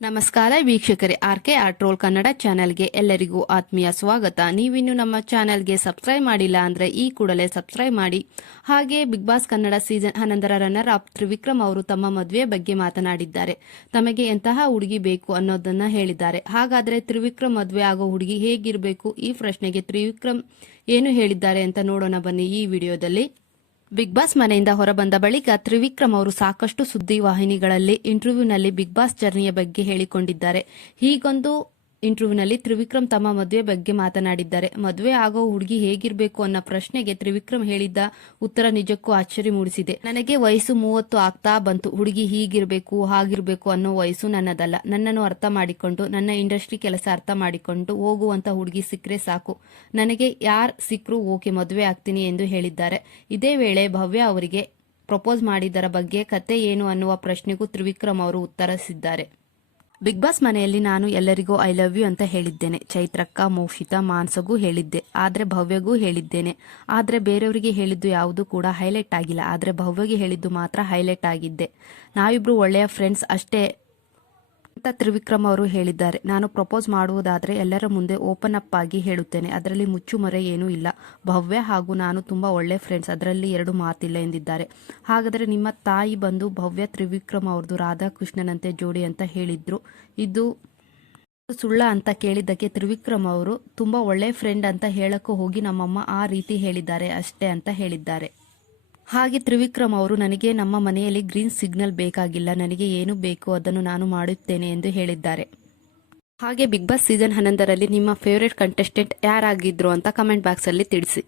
ನಮಸ್ಕಾರ ವೀಕ್ಷಕರೇ R K R troll Kannada ಚಾನೆಲ್ಗೆ ಎಲ್ಲರಿಗೂ ಆತ್ಮೀಯ ಸ್ವಾಗತ. ನೀವಿನ್ನು ನಮ್ಮ ಚಾನೆಲ್ಗೆ ಸಬ್ಸ್ಕ್ರೈಬ್ ಮಾಡಿಲ್ಲ ಅಂದ್ರೆ ಈ ಕೂಡಲೇ ಸಬ್ಸ್ಕ್ರೈಬ್ ಮಾಡಿ. ಹಾಗೆ ಬಿಗ್ ಬಾಸ್ ಕನ್ನಡ ಸೀಸನ್ ಹನ್ನೊಂದರ ರನ್ನರ್ ಅಪ್ ತ್ರಿವಿಕ್ರಮ್ ಅವರು ತಮ್ಮ ಮದುವೆ ಬಗ್ಗೆ ಮಾತನಾಡಿದ್ದಾರೆ. ತಮಗೆ ಎಂತಹ ಹುಡುಗಿ ಬೇಕು ಅನ್ನೋದನ್ನ ಹೇಳಿದ್ದಾರೆ. ಹಾಗಾದ್ರೆ ತ್ರಿವಿಕ್ರಮ್ ಮದುವೆ ಆಗೋ ಹುಡುಗಿ ಹೇಗಿರಬೇಕು? ಈ ಪ್ರಶ್ನೆಗೆ ತ್ರಿವಿಕ್ರಮ್ ಏನು ಹೇಳಿದ್ದಾರೆ ಅಂತ ನೋಡೋಣ ಬನ್ನಿ ಈ ವಿಡಿಯೋದಲ್ಲಿ. ಬಿಗ್ ಬಾಸ್ ಮನೆಯಿಂದ ಹೊರಬಂದ ಬಳಿಕ ತ್ರಿವಿಕ್ರಮ್ ಅವರು ಸಾಕಷ್ಟು ಸುದ್ದಿ ವಾಹಿನಿಗಳಲ್ಲಿ ಇಂಟರ್ವ್ಯೂನಲ್ಲಿ ಬಿಗ್ ಬಾಸ್ ಜರ್ನಿಯ ಬಗ್ಗೆ ಹೇಳಿಕೊಂಡಿದ್ದಾರೆ. ಹೀಗೊಂದು ಇಂಟರ್ವ್ಯೂನಲ್ಲಿ ತ್ರಿವಿಕ್ರಮ್ ತಮ್ಮ ಮದುವೆ ಬಗ್ಗೆ ಮಾತನಾಡಿದ್ದಾರೆ. ಮದುವೆ ಆಗೋ ಹುಡುಗಿ ಹೇಗಿರಬೇಕು ಅನ್ನೋ ಪ್ರಶ್ನೆಗೆ ತ್ರಿವಿಕ್ರಮ್ ಹೇಳಿದ್ದ ಉತ್ತರ ನಿಜಕ್ಕೂ ಆಶ್ಚರ್ಯ ಮೂಡಿಸಿದೆ. ನನಗೆ ವಯಸ್ಸು ಮೂವತ್ತು ಆಗ್ತಾ ಬಂತು. ಹುಡುಗಿ ಹೀಗಿರಬೇಕು, ಹಾಗಿರಬೇಕು ಅನ್ನೋ ವಯಸ್ಸು ನನ್ನದಲ್ಲ. ನನ್ನನ್ನು ಅರ್ಥ ಮಾಡಿಕೊಂಡು, ನನ್ನ ಇಂಡಸ್ಟ್ರಿ ಕೆಲಸ ಅರ್ಥ ಮಾಡಿಕೊಂಡು ಹೋಗುವಂತ ಹುಡುಗಿ ಸಿಕ್ಕರೆ ಸಾಕು. ನನಗೆ ಯಾರ್ ಸಿಕ್ಕರೂ ಓಕೆ, ಮದುವೆ ಆಗ್ತೀನಿ ಎಂದು ಹೇಳಿದ್ದಾರೆ. ಇದೇ ವೇಳೆ ಭವ್ಯ ಅವರಿಗೆ ಪ್ರಪೋಸ್ ಮಾಡಿದ್ದರ ಬಗ್ಗೆ ಕತೆ ಏನು ಅನ್ನುವ ಪ್ರಶ್ನೆಗೂ ತ್ರಿವಿಕ್ರಮ್ ಅವರು ಉತ್ತರಿಸಿದ್ದಾರೆ. ಬಿಗ್ ಬಾಸ್ ಮನೆಯಲ್ಲಿ ನಾನು ಎಲ್ಲರಿಗೂ ಐ ಲವ್ ಯು ಅಂತ ಹೇಳಿದ್ದೇನೆ. ಚೈತ್ರಕ್ಕ ಮೋಕ್ಷಿತಾ ಮಾನ್ಸಗೂ ಹೇಳಿದ್ದೆ. ಆದ್ರೆ ಭವ್ಯಗೂ ಹೇಳಿದ್ದೇನೆ. ಆದ್ರೆ ಬೇರೆಯವರಿಗೆ ಹೇಳಿದ್ದು ಯಾವುದು ಕೂಡ ಹೈಲೈಟ್ ಆಗಿಲ್ಲ. ಆದ್ರೆ ಭವ್ಯಗೆ ಹೇಳಿದ್ದು ಮಾತ್ರ ಹೈಲೈಟ್ ಆಗಿದ್ದೆ. ನಾವಿಬ್ರು ಒಳ್ಳೆಯ ಫ್ರೆಂಡ್ಸ್ ಅಷ್ಟೇ. ಅಂತ ತ್ರಿವಿಕ್ರಮ್ ಅವರು ಹೇಳಿದ್ದಾರೆ. ನಾನು ಪ್ರಪೋಸ್ ಮಾಡುವುದಾದರೆ ಎಲ್ಲರ ಮುಂದೆ ಓಪನ್ ಅಪ್ ಆಗಿ ಹೇಳುತ್ತೇನೆ. ಅದರಲ್ಲಿ ಮುಚ್ಚುಮರೆ ಏನೂ ಇಲ್ಲ. ಭವ್ಯ ಹಾಗೂ ನಾನು ತುಂಬಾ ಒಳ್ಳೆ ಫ್ರೆಂಡ್ಸ್. ಅದರಲ್ಲಿ ಎರಡು ಮಾತಿಲ್ಲ ಎಂದಿದ್ದಾರೆ. ಹಾಗಾದರೆ ನಿಮ್ಮ ತಾಯಿ ಬಂದು ಭವ್ಯ ತ್ರಿವಿಕ್ರಮ್ ಅವ್ರದ್ದು ರಾಧಾಕೃಷ್ಣನಂತೆ ಜೋಡಿ ಅಂತ ಹೇಳಿದ್ರು. ಇದು ಸುಳ್ಳ ಅಂತ ಕೇಳಿದ್ದಕ್ಕೆ ತ್ರಿವಿಕ್ರಮ್ ಅವರು ತುಂಬಾ ಒಳ್ಳೆ ಫ್ರೆಂಡ್ ಅಂತ ಹೇಳಕ್ಕೂ ಹೋಗಿ ನಮ್ಮಮ್ಮ ಆ ರೀತಿ ಹೇಳಿದ್ದಾರೆ. ಅಷ್ಟೇ ಅಂತ ಹೇಳಿದ್ದಾರೆ. ಹಾಗೆ ತ್ರಿವಿಕ್ರಮ್ ಅವರು ನನಗೆ ನಮ್ಮ ಮನೆಯಲ್ಲಿ ಗ್ರೀನ್ ಸಿಗ್ನಲ್ ಬೇಕಾಗಿಲ್ಲ, ನನಗೆ ಏನು ಬೇಕು ಅದನ್ನು ನಾನು ಮಾಡುತ್ತೇನೆ ಎಂದು ಹೇಳಿದ್ದಾರೆ. ಹಾಗೆ ಬಿಗ್ ಬಾಸ್ ಸೀಸನ್ ಹನ್ನೊಂದರಲ್ಲಿ ನಿಮ್ಮ ಫೇವರೇಟ್ ಕಂಟೆಸ್ಟೆಂಟ್ ಯಾರಾಗಿದ್ರು ಅಂತ ಕಮೆಂಟ್ ಬಾಕ್ಸಲ್ಲಿ ತಿಳಿಸಿ.